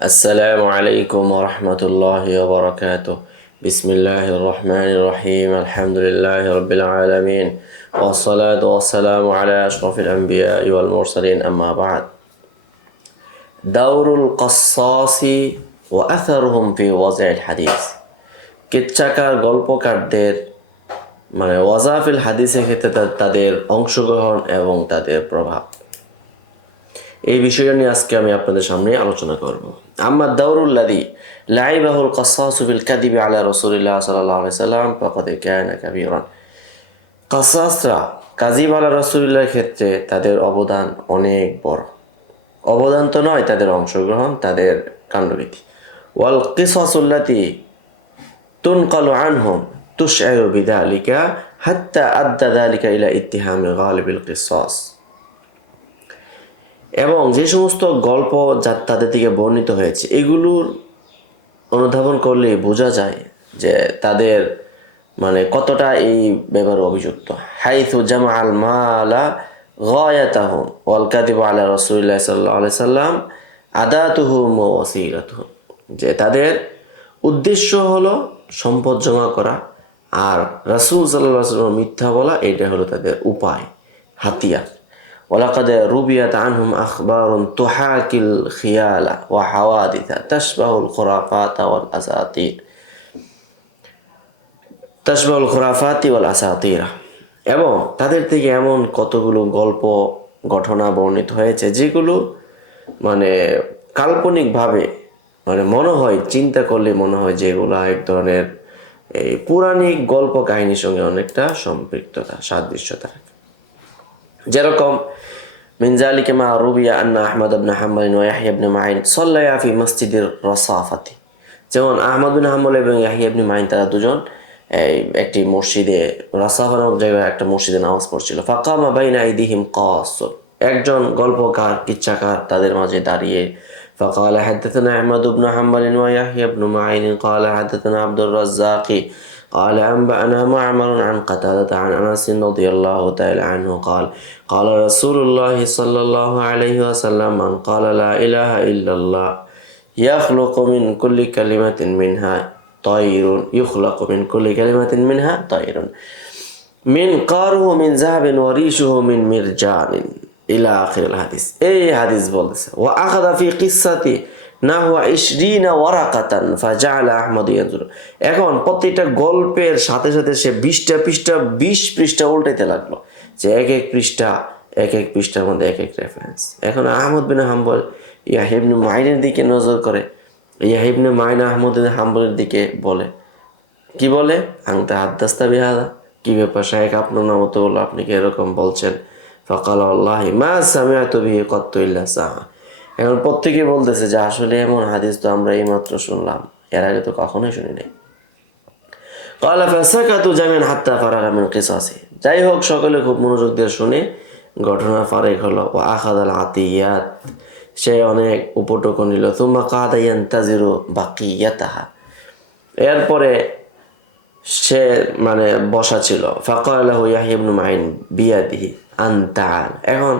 السلام عليكم ورحمة الله وبركاته. بسم الله الرحمن الرحيم. الحمد لله رب العالمين، والصلاة والسلام على أشرف الأنبياء والمرسلين، أما بعد. دور القصاص وأثرهم في وضع الحديث. কিচ্ছাকার গল্পকারদের ওয়াজাফিল হাদিসের ক্ষেত্রে তাদের অংশগ্রহণ এবং তাদের প্রভাব, এই বিষয়টা নিয়ে আজকে আমি আপনাদের সামনে আলোচনা করব। আম্মা দাউরুল্লাযী লাইবাহুল কাসাসু বিল কাযিবি আলা রাসূলিল্লাহ সাল্লাল্লাহু আলাইহি সাল্লাম ফাকাদ কানা কাবীরান। কাসাসরা কাযিব আলা রাসূলিল্লাহর ক্ষেত্রে তাদের অবদান অনেক বড়। অবদান তো নয়, তাদের অংশগ্রহণ, তাদের কাণ্ডনীতি। ওয়াল কিসাসুল্লাতী তুনকালু আনহুম তুশঈরু বিযালিকা হাত্তা আদ্দা যালিকা ইলা ইত্তিহামি গালিবিল কিসাস। এবং যে সমস্ত গল্প যা তাদের থেকে বর্ণিত হয়েছে, এগুলোর অনুধাবন করলে বোঝা যায় যে তাদের কতটা এই ব্যাপারে অভিযুক্ত। হাইথু জামা আল মালা গায়াতাহুম ওয়াল কাযিবু আলা রাসূলিল্লাহ সাল্লাল্লাহু আলাইহি সাল্লাম আদাতুহুম ওয়া ওয়াসিলাতুহুম, যে তাদের উদ্দেশ্য হলো সম্পদ জমা করা, আর রাসূল সাল্লাল্লাহু আলাইহি সাল্লাম মিথ্যা বলা, এটা হলো তাদের উপায়, হাতিয়ার। ولقد رويت عنهم أخبار تحاكي الخيال وحوادث تشبه الخرافات والأساطير এবং তাদের থেকে এমন কতগুলো গল্প ঘটনা বর্ণিত হয়েছে যেগুলো কাল্পনিকভাবে মনে হয়, চিন্তা করলে মনে হয় যেগুলো এক ধরনের এই পৌরাণিক গল্প কাহিনীর সঙ্গে অনেকটা সম্পৃক্ততা, সাদৃশ্যতা রাখে। যেরকম من ذلك ما روي أن أحمد بن حنبل ويحيى بن معين صليا في مسجد الرصافة। যেমন আহমদ বিন হাম্বল এবং ইয়াহিয়া ইবনে মাইন, তারা দুজন একটি মসজিদে, রাসাফা নামক জায়গায় একটা মসজিদে নামাজ পড়ছিল। ফাকামা বাইনা আইদিহিম কাসর, একজন গল্পকার, কিচ্ছাকার তাদের মাঝে দাঁড়িয়ে فقال حدثنا أحمد بن حنبل ويحيى بن معين قال حدثنا عبد الرزاق قال أنبأنا معمر عن قتادة عن أنس رضي الله تعالى عنه قال قال رسول الله صلى الله عليه وسلم من قال لا إله إلا الله يخلق من كل كلمة منها طير من قاره من ذهب وريشه من مرجان إلى آخر الحديث। এই হাদিস বলতেছে ওয়া আখাযা ফি কিসসাতি নাহওয়া 20 ওয়ারাকাতান ফাজাআলা আহমদ ইয়ানজুর। এখন প্রত্যেকটা গল্পের সাথে সাথে সে 20 পৃষ্ঠা উল্টাইতে লাগলো, যে এক এক পৃষ্ঠার মধ্যে এক এক রেফারেন্স। এখন আহমদ বিন হাম্বল ইয়াহিয়া ইবনে মাইনের দিকে নজর করে, ইয়াহিয়া ইবনে মাইন আহমদ বিন হাম্বলের দিকে বলে, কি বলে? আনতা হাদ্দাসতা বিহাদা, কি ব্যাপার শাইখ, আপনার নাম তো বললো, আপনি কি এরকম বলছেন? ফাকাল আল্লাহি মা সামিআতু বিহি কাত্তু ইল্লা সাআ। এখন প্রত্যেকে বলতেছে যে আসলে এমন হাদিস তো আমরা এইমাত্র শুনলাম, এর আগে তো কখনোই শুনি নাই। ক্বালা ফাসাকাতু জামিআন হাত্তা ফারাগা মিন কিসাসি। যাই হোক, সকলে খুব মনোযোগ দিয়ে শুনে ঘটনা ফারেক হলো। ওয়া আখাযাল আতিয়াত, সে অনেক উপটকন নিল। সুম্মা কাদা ইয়ানতাজিরু বাকিয়াতাহা, এরপরে সে বসা ছিল। ফাকাল লাহু ইয়াহিয়া ইবনে মাইন বিয়াদিহি আন তাআল। এখন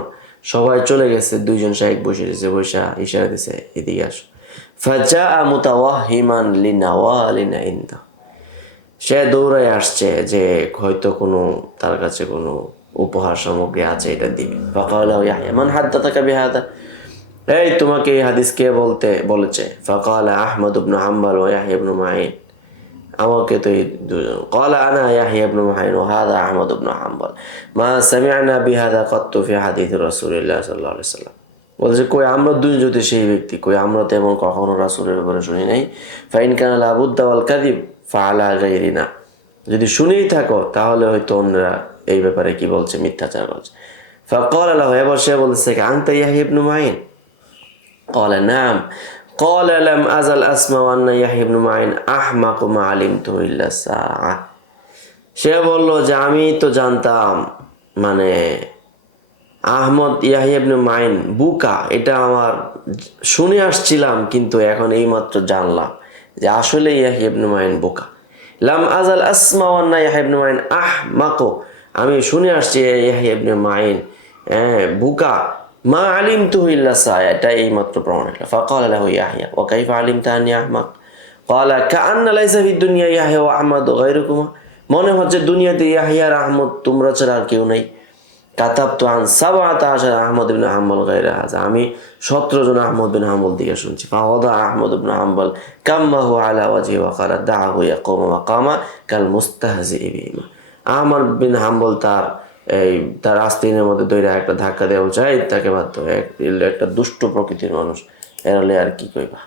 সবাই চলে গেছে, দুইজন শাইখ বসে রয়েছে, বসা ইশারা দিছে এদিকে আসো। ফাজাআ মুতাওয়াহিমান লিনাওয়ালিন ইনদা, সে দৌড়ায় আসছে যে হয়তো তার কাছে কোনো উপহার সামগ্রী আছে, এটা দিবে। ফাকাল লাহু ইয়াহিয়া মান হাদাতাকা বিহাদা, এই তোমাকে এই হাদিস কে বলেছে? ফাকাল আহমদ ইবনে হাম্বল ওয়া ইয়াহিয়া ইবনে মাইন, আমাকে তো এই দুজন। ক্বালা আনা ইয়াহিয়া ইবনে মাইন ওয়া হাযা আহমদ ইবনে হাম্বল মা সামি'না বিহাদা কাত্তু ফি হাদিস রাসূলিল্লাহ সাল্লাল্লাহু আলাইহি ওয়াসাল্লাম। বলছে, কই আমরা দুজন যদি সেই ব্যক্তি, কই আমরা তো এমন কখনো রাসূলের ব্যাপারে শুনি নাই। ফাইন কানা লাবুদ্দা ওয়াল কাযিব ফাআলা গায়রিনা, যদি শুনেই থাকো তাহলে হয়তো অন্যরা এই ব্যাপারে কি বলছে, মিথ্যাচার বলছে। ফাকাল লাহু, এবার সে বলছে, আনতা ইয়াহিয়া ইবনে মাইন? ক্বালা নাম। قال لم أزل أسمع أن يحيى بن معين أحمق ما علمته إلا الساعة। সে বলল যে আমি তো জানতাম আহমদ ইয়াহিয়া ইবনে মাইন বুকা, এটা আমার শুনে আসছিলাম, কিন্তু এখন এইমাত্র জানলাম যে আসলে ইয়াহিয়া ইবনে মাইন বোকা। লাম আজাল আসমা আন্না ইয়াহিয়া ইবনে মাইন আহমাক, আমি শুনে আসছি ইয়াহিয়া ইবনে মাইন বুকা, মা আলিমতুহু ইল্লা সায়া, এটা এইমাত্র প্রমাণ হলো। ফাকাল লাহু ইয়াহইয়া ওয়া কাইফা আলিমতা আন্নী আহমাক? ক্বালা কাআন্না লাইসা ফিদ দুনিয়া ইয়াহইয়া ওয়া আহমাদ গায়রুকুমা, মনে হচ্ছে দুনিয়াতে ইয়াহইয়া আর আহমদ তোমরা ছাড়া আর কেউ নাই। কাতাবতু আন সাবআতা আশারা আহমদ ইবনে হাম্বল গায়রা হাযা, আমি 17 জন আহমদ বিন হাম্বল দিকে শুনছি। ফাওয়াদা আহমদ ইবনে হাম্বল কাম্মাহু আলা ওয়াজহি ওয়া ক্বালা দাআহু ইয়াকুমু মাকামা কাল মুস্তাহজিই বিহিমা। আহমদ বিন হাম্বল তার আস্তিনের মধ্যে দইরা একটা ধাক্কা দেওয়া চাই, তাকে বাধ্য একটা দুষ্ট প্রকৃতির মানুষ, এরলে আর কি কইবা।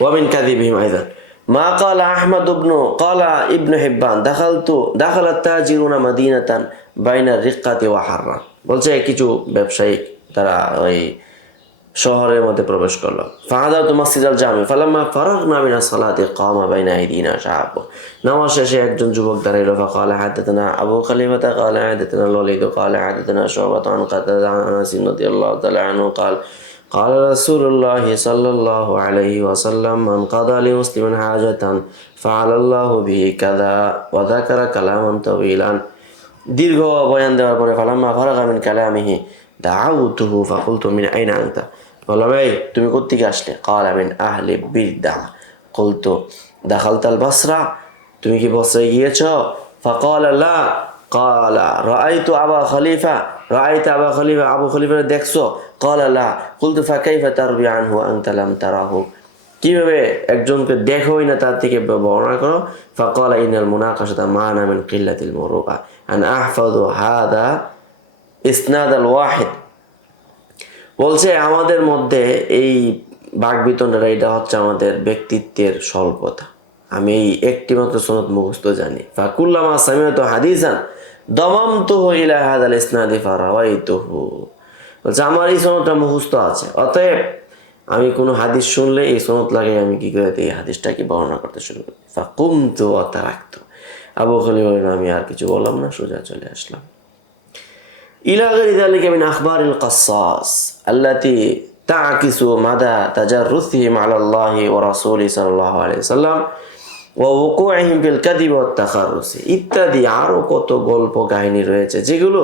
ওয়ামিন কাযিবিহিম আইযান মা ক্বালা আহমদ ক্বালা ইবনে হিব্বান দাখালাত তাজিরুনা মাদিনাতান বাইনা রিক্কাতি ওয়া হাররান, বলছে কিছু ব্যবসায়ী তারা ওই শহরের মধ্যে প্রবেশ করলো। ফাহাদারতু মাসজিদাল জামি ফালাম্মা ফারাগনা মিনাস সালাতি কামা বাইনা আইদিনা শাআব, নামাজ শেষে একজন যুবক দাঁড়াইলো। ফাকালা হাদাতানা আবু খলিফা ক্বালা হাদাতানা ওয়ালিদ ক্বালা হাদাতানা শুবা আন কাতাদা আন আনাস রাদিয়াল্লাহু তাআলা আনহু قال رسول الله صلى الله عليه وسلم من قضى لمسلم حاجة فعل الله به كذا وذكر كلاما طويلا। দীর্ঘ বয়ান দেওয়ার পরে ফালাম্মা ফারাগা মিন কালামিহি দাআউতুহু ফাকুলতু মিন আইনা আনতা, বললাম এই তুমি কোত্থেকে আসলে? ক্বালা মিন আহলি বিদআহ। কুলতু দাখালতাল বাসরা, তুমি কি বসরায় গিয়েছো? ফাকালা লা। ক্বালা রাআইতু আবা খলিফা আবু খলিফা দেখছো? ক্বালা লা। কুলতু ফাকাইফা তারবি আনহু আনতা লাম তারাহু, কিভাবে একজনকে দেখোই না তার থেকে বর্ণনা করো। ফাকালা ইনাল মুনাকাশাতা মা'না মিন কিল্লাতিল মুরুআ আন আহফাযু হাযা ইসনাদ আল ওয়াহিদ, বলছে আমাদের মধ্যে এই বাকবিতণ্ডাটা এটা হচ্ছে আমাদের ব্যক্তিত্বের স্বল্পতা, আমি এই একটি মাত্র সনদ মুখস্থ জানি। ফাকুল্লামা সামিআতু হাদিসান দামামতুহু ইলা হাযাল ইসনাদি ফারাওয়াইতুহু, বলছে আমার এই সনদটা মুখস্থ আছে, অতএব আমি কোনো হাদিস শুনলে এই সনদ লাগে আমি কি করে এই হাদিসটাকে বর্ণনা করতে শুরু করি। ফাকুমতু ওয়া তারাকতু, আবু খলিফা বললেন আমি আর কিছু বললাম না, সোজা চলে আসলাম। ইলা গায়রি যালিকা মিন আখবারিল কাসসাস আল্লাতী তা'কিসু মাদা তাজাররুসিহিম আলাল্লাহি ওয়া রাসূলিহি সাল্লাল্লাহু আলাইহি ওয়াসাল্লাম ওয়া ওকুইহিম ফিল কাযিব ওয়াত তাখাররুসি ইত্যাদি আরো কত গল্প কাহিনী রয়েছে যেগুলো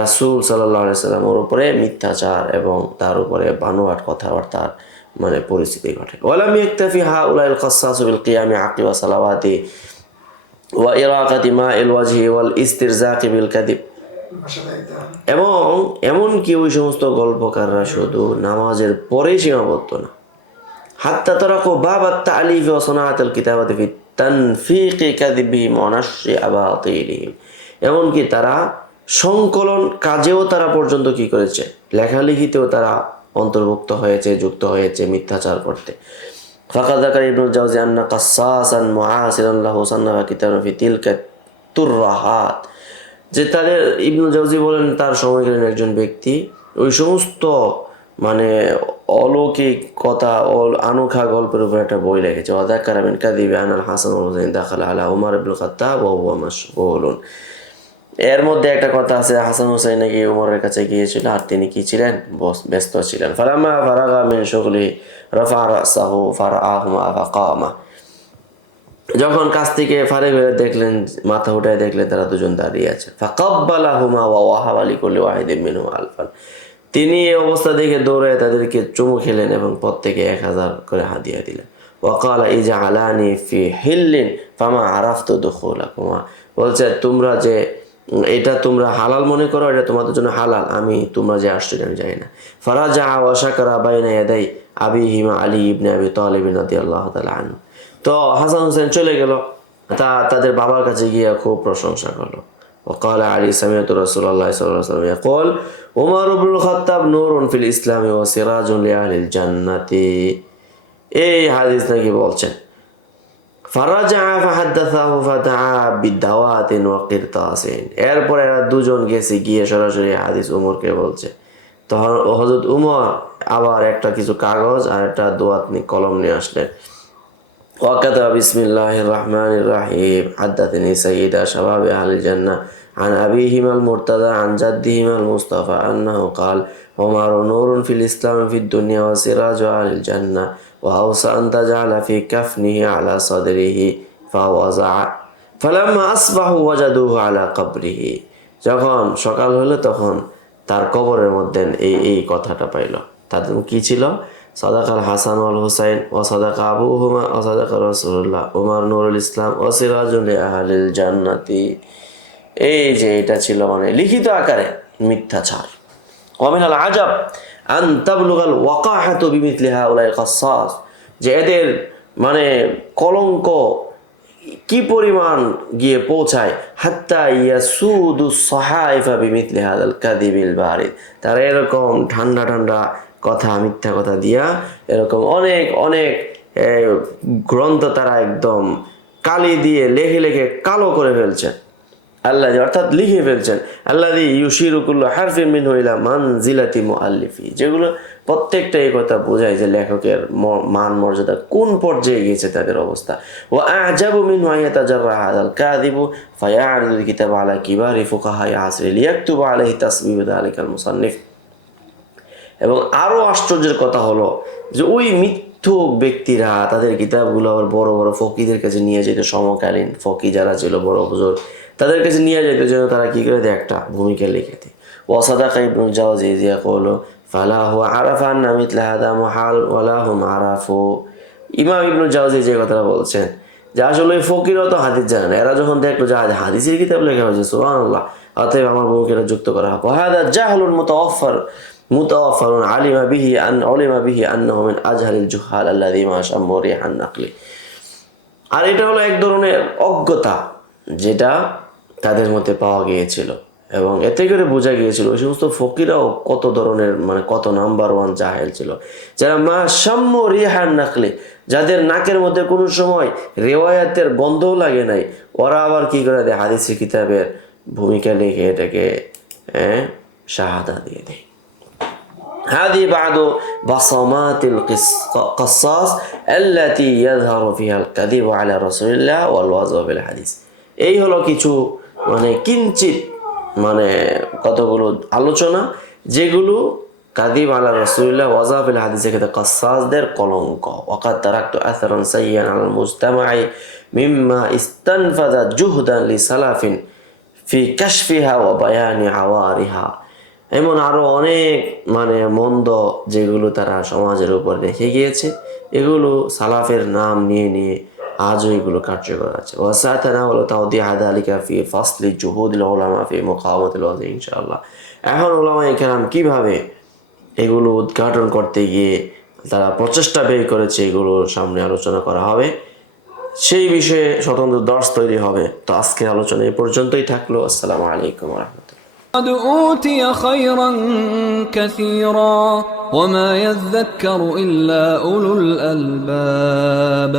রাসূল সাল্লাল্লাহু আলাইহি ওয়াসাল্লামের উপরে মিথ্যাচার এবং তার উপরে বানোয়াট কথাবার্তার মানে পরিস্থিতি ঘটে। ওয়ালাম ইয়াকতাফি হাউলাইল কাসসাস বিল কিয়ামি আকিবা সালাওয়াতি ওয়া ইরাকাতি মাইল ওয়াজহি ওয়াল ইস্তিরজাকি বিল কাযিব, এবং এমনকি ওই সমস্ত গল্পকাররা শুধু নামাজের পরেই সীমাবদ্ধ না, হাত্তা তারাকু বাবাত তা'লিফ ওয়া সানাআতুল কিতাবাতি ফি তানফিকি কাযিবিহিম ওয়া নাশরি আবাতিলিহিম, এমনকি তারা সংকলন কাজেও তারা পর্যন্ত কি করেছে, লেখালেখিতেও তারা অন্তর্ভুক্ত হয়েছে, যুক্ত হয়েছে মিথ্যাচার করতে। ফাকাদ যাকারা ইবনুল জাওজি আন্না কাসসাসান মুআসিরান লাহু সান্নাফা কিতাবান ফি তিলকা তুররাহাত, যে তাদের ইবনুল জাওজি বলেন তার সময়কালীন একজন ব্যক্তি ওই সমস্ত মানে অলৌকিক কথা ও আনোখা গল্পের উপর একটা বই লিখেছে। ওয়াযাকারা মিন কাযিবি আনাল হাসান ওয়াল হুসাইন দাখালা আলা উমর ইবনুল খাত্তাব ওয়া হুয়া মাশগুলুন, এর মধ্যে একটা কথা আছে হাসান হুসাইন নাকি উমরের কাছে গিয়েছিল আর তিনি কি ছিলেন, ব্যস্ত ছিলেন। ফালাম্মা ফারাগা মিন শুগলি রাফা রাসাহু ফারাআহুমা ফাকামা, যখন কাছ থেকে ফারেক হয়ে দেখলেন, মাথা উঠায় দেখলেন তারা দুজন দাঁড়িয়ে আছে। ফাকাব্বালাহুমা ওয়া ওয়াহাবা লিকুল্লি ওয়াহিদিন মিনহুম আলফান, তিনি এই অবস্থা দেখে দৌড়ে তাদেরকে চুমু খেলেন এবং প্রত্যেকে 1000 করে হাদিয়া দিলেন। ওয়া ক্বালা ইজআলানি ফি হিল্লিন ফামা আরাফতু দুখুলাকুমা, বলছে তোমরা যে এটা তোমরা হালাল মনে করো, এটা তোমাদের জন্য হালাল, আমি তোমরা যে আসছো আমি জানি না। ফারাজা ওয়া শাকারা বাইনা ইয়াদাই আবিহিমা আলী ইবনে আবি তালিব রাদিয়াল্লাহু তাআলা আনহু, তো হাসান হুসেন চলে গেল, তাদের বাবার কাছে গিয়ে খুব প্রশংসা করলো। وقال علي سمعت رسول الله صلى الله عليه وسلم يقول عمر بن الخطاب نور في الإسلام وسراج لأهل الجنة, এই হাদিস নাকি বলছেন। ফারাজা ফাহাদাসাহু ফাদাআ বিদাওয়াতিন ওয়া কিরতাসিন, এরপর এরা দুজন গেছে গিয়ে সরাসরি হাদিস উমরকে বলছে। তখন হযরত উমর আবার একটা কিছু কাগজ আর একটা দোয়াত কলম নিয়ে আসলেন। وكتب بسم الله الرحمن الرحيم حدثني سيد شباب أهل الجنة عن أبيهما المرتضى عن جدهما المصطفى أنه قال عمر نور في الإسلام في الدنيا وسراج أهل الجنة وأوصى أن تجعل في كفنه على صدره فوضع فلما أصبحوا وجدوه على قبره, যখন সকাল হলো তখন তার কবরের মধ্যে এই কথাটা পাইল। তাদের কি ছিল? সাদাকাল হাসান ওয়াল হুসাইন ও সাদাকা আবুহুমা ও সাদাকা রাসূলুল্লাহ ওমর নুরুল ইসলাম ও সিরাজুল আহলিল জান্নাতি। এই যে এটা ছিল মানে লিখিত আকারে মিথ্যাচার। ওয়া মিনাল আজাব আন তাবলুগাল ওয়াকাহাতু বিমিথলি হাউলাই কাসাস, যে এদের মানে কলঙ্ক কি পরিমাণ গিয়ে পৌঁছায়, হাত্তা ইয়াসুদু সাহাইফা বিমিথলি হাদাল কাযিবিল বারিদ, তারা এরকম ঠান্ডা ঠান্ডা কথা, মিথ্যা কথা দিয়া এরকম অনেক অনেক গ্রন্থ তারা একদম কালি দিয়ে লেখে লেখে কালো করে ফেলছে। আল্লাহ অর্থাৎ লিখে ফেলছেন আল্লাযী ইউশিরু কুল্লু হারফিন মিনহু ইলা মানজিলাতি মুআল্লিফি, যেগুলো প্রত্যেকটা এই কথা বোঝায় যে লেখকের মান মর্যাদা কোন পর্যায়ে গিয়েছে তাদের অবস্থা। ওয়া আ'জাবু মিনহু আয়াতাজাররা হাদাল কাযিবু ফায়া'রিদুল কিতাব আলা কিবারি ফুকাহাই আসরি লিয়াকতুবু আলাইহি তাসবিহু যালিকাল মুসান্নিফ। এবং আরো আশ্চর্যের কথা হলো যে ওই মিথ্যুক ব্যক্তিরা তাদের কিতাবগুলো আবার বড় বড় ফকিদের কাছে নিয়ে যেত, সমকালীন ফকি যারা ছিল বড় হুজুর তাদের কাছে নিয়ে যেত, যেন তারা কি করে একটা ভূমিকা লিখে দেয়। ওয়াসাদাকা ইবনুল জাওজি ইয়াকুলু ফালা হুয়া আরাফা আন্না মিথলা হাদা মুহাল ওয়ালা হুম আরাফু। ইমাম ইবনুল জাওজি যে কথাটা বলছেন যে আসলে ফকিরও তো হাদিস জানে না, এরা যখন দেখলো যে হাদিসের কিতাব লেখা হয়েছে সুবহানাল্লাহ, অতএব আমার ভূমিকাটা যুক্ত করা হবে। হাদা জাহলুন মুতাওয়াফফারুন আলিমা বিহি আন্নাহু মিন আজহারিল জুহাল আল্লাযী মা শাম্মু রিহান নাকলি। আর এটা হলো এক ধরনের অজ্ঞতা যেটা তাদের মধ্যে পাওয়া গিয়েছিল, এবং এতে করে বোঝা গিয়েছিল ওই সমস্ত ফকিরাও কত ধরনের মানে কত নাম্বার ওয়ান জাহেল ছিল, যারা মা শাম্মু রিহান নাকলি, যাদের নাকের মধ্যে কোনো সময় রেওয়ায়াতের গন্ধও লাগে নাই, ওরা আবার কি করে দেয় হাদিসের কিতাবের ভূমিকা লিখে এটাকে শাহাদা দিয়ে দেয়। هذه بعض بصمات القصاص التي يظهر فيها الكذب على رسول الله والوعظ بالحديث। এই হলো কিছু মানে কিঞ্চিত মানে কতগুলো আলোচনা যেগুলো কাযিব আলা রাসূলিল্লাহ ওয়াযা বিল হাদিসের ক্ষেত্রে কাসাসদের কলঙ্ক। ওয়াকাদ তারাকতু আসারান সাইয়্যান আলাল মুজতামাই মিম্মা ইস্তানফাযা জুহদান লিসালাফিন ফি কাশফিহা ওয়া বায়ানি আওয়ারিহা। এমন আরো অনেক মানে মন্দ যেগুলো তারা সমাজের উপর রেখে গিয়েছে, এগুলো সালাফের নাম নিয়ে নিয়ে আজও এগুলো কার্যকর আছে। ওয়াসাতানা হলো তাওদিহা যালিকা ফি ফাসলি জুহুদিল উলামা ফি মুকাওয়ামাতিল ওয়াজি ইনশাআল্লাহ। এখন উলামায়ে কেরাম কিভাবে এগুলো উদ্ঘাটন করতে গিয়ে তারা প্রচেষ্টা ব্যয় করেছে, এগুলোর সামনে আলোচনা করা হবে, সেই বিষয়ে স্বতন্ত্র দর্স তৈরি হবে। তো আজকের আলোচনা এই পর্যন্তই থাকলো। আসসালামু আলাইকুম ওয়া রাহমাতুল্লাহ। قد أوتي خيرا كثيرا وما يذكر إلا أولو الألباب